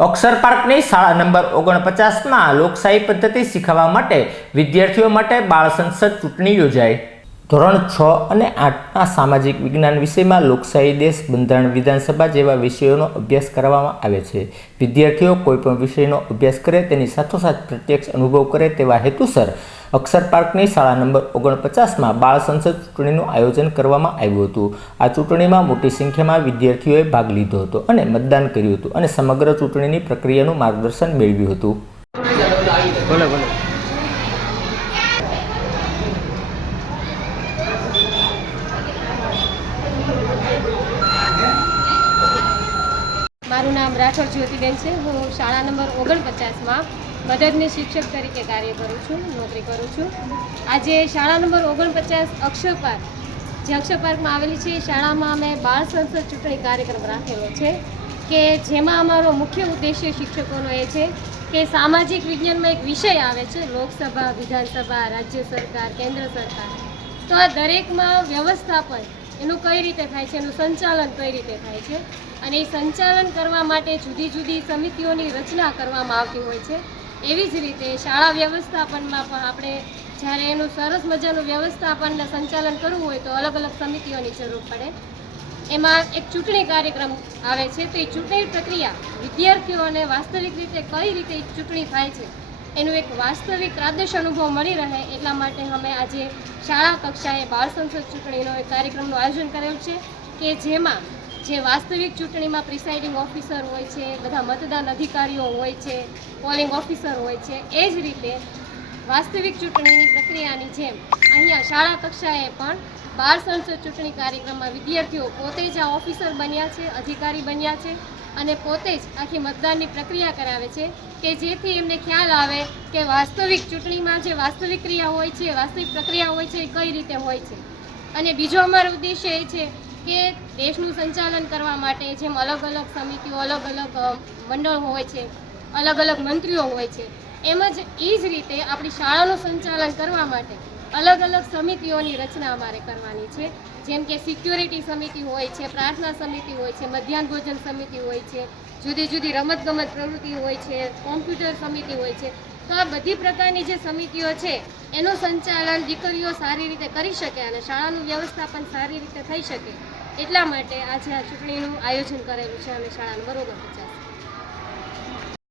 અક્ષર પાર્કની શાળા નંબર ઓગણપચાસમાં લોકશાહી પદ્ધતિ શીખવવા માટે વિદ્યાર્થીઓ માટે બાળ સંસદ ચૂંટણી યોજાઈ. ધોરણ છ અને આઠના સામાજિક વિજ્ઞાન વિષયમાં લોકશાહી દેશ બંધારણ વિધાનસભા જેવા વિષયોનો અભ્યાસ કરવામાં આવે છે. વિદ્યાર્થીઓ કોઈપણ વિષયનો અભ્યાસ કરે તેની સાથોસાથ પ્રત્યક્ષ અનુભવ કરે તેવા હેતુસર અક્ષર પાર્કની શાળા નંબર ઓગણપચાસમાં બાળ સંસદ ચૂંટણીનું આયોજન કરવામાં આવ્યું હતું. આ ચૂંટણીમાં મોટી સંખ્યામાં વિદ્યાર્થીઓએ ભાગ લીધો હતો અને મતદાન કર્યું હતું અને સમગ્ર ચૂંટણીની પ્રક્રિયાનું માર્ગદર્શન મેળવ્યું હતું. મારું નામ રાઠોડ જ્યોતિબેન છે. હું શાળા નંબર ઓગણપચાસમાં મદદની શિક્ષક તરીકે કાર્ય કરું છું, નોકરી કરું છું. આજે શાળા નંબર ઓગણપચાસ અક્ષર પાર્ક, જે અક્ષર પાર્કમાં આવેલી છે શાળામાં અમે બાળ સંસદ ચૂંટણી કાર્યક્રમ રાખેલો છે, કે જેમાં અમારો મુખ્ય ઉદ્દેશ્ય શિક્ષકોનો એ છે કે સામાજિક વિજ્ઞાનમાં એક વિષય આવે છે, લોકસભા, વિધાનસભા, રાજ્ય સરકાર, કેન્દ્ર સરકાર. તો આ દરેકમાં વ્યવસ્થાપન એનું કઈ રીતે થાય છે? એનું સંચાલન કઈ રીતે થાય છે? અને એ સંચાલન કરવા માટે જુદી જુદી સમિતિઓની રચના કરવામાં આવતી હોય છે. એવી જ રીતે શાળા વ્યવસ્થાપનમાં પણ આપણે જ્યારે એનું સરસ મજાનું વ્યવસ્થાપન સંચાલન કરવું હોય તો અલગ અલગ સમિતિઓની જરૂર પડે. એમાં એક ચૂંટણી કાર્યક્રમ આવે છે. તો એ ચૂંટણી પ્રક્રિયા વિદ્યાર્થીઓને વાસ્તવિક રીતે કઈ રીતે ચૂંટણી થાય છે? એનું એક વાસ્તવિક પ્રાદેશ અનુભવ મળી રહે એટલા માટે અમે આજે શાળા કક્ષાએ બાળ સંસદ ચૂંટણીનો એક કાર્યક્રમનું આયોજન કરેલું છે કે જેમાં જે વાસ્તવિક ચૂંટણીમાં પ્રિસાઇડિંગ ઓફિસર હોય છે, બધા મતદાન અધિકારીઓ હોય છે, પોલિંગ ઓફિસર હોય છે, એ જ રીતે વાસ્તવિક ચૂંટણીની પ્રક્રિયાની જેમ અહીંયા શાળા કક્ષાએ પણ બાળ સંસદ ચૂંટણી કાર્યક્રમમાં વિદ્યાર્થીઓ પોતે જ આ ઓફિસર બન્યા છે, અધિકારી બન્યા છે અને પોતે જ આખી મતદાનની પ્રક્રિયા કરાવે છે કે જેથી એમને ખ્યાલ આવે કે વાસ્તવિક ચૂંટણીમાં જે વાસ્તવિક ક્રિયા હોય છે, વાસ્તવિક પ્રક્રિયા હોય છે એ કઈ રીતે હોય છે. અને બીજો અમારો ઉદ્દેશ્ય એ છે કે દેશનું સંચાલન કરવા માટે જેમ અલગ અલગ સમિતિઓ, અલગ અલગ મંડળ હોય છે, અલગ અલગ મંત્રીઓ હોય છે, એમ જ એ જ રીતે આપણી શાળાનું સંચાલન કરવા માટે અલગ અલગ સમિતિઓની રચના અમારે કરવાની છે. જેમ કે સિક્યોરિટી સમિતિ હોય છે, પ્રાર્થના સમિતિ હોય છે, મધ્યાહન ભોજન સમિતિ હોય છે, જુદી જુદી રમતગમત પ્રવૃત્તિ હોય છે, કોમ્પ્યુટર સમિતિ હોય છે. તો આ બધી પ્રકારની જે સમિતિઓ છે, એનું સંચાલન દીકરીઓ સારી રીતે કરી શકે અને શાળાનું વ્યવસ્થાપન સારી રીતે થઈ શકે. એટલા માટે આજે આ ચૂંટણીનું આયોજન કરેલું છે અને શાળાનું બરોબર પચાસ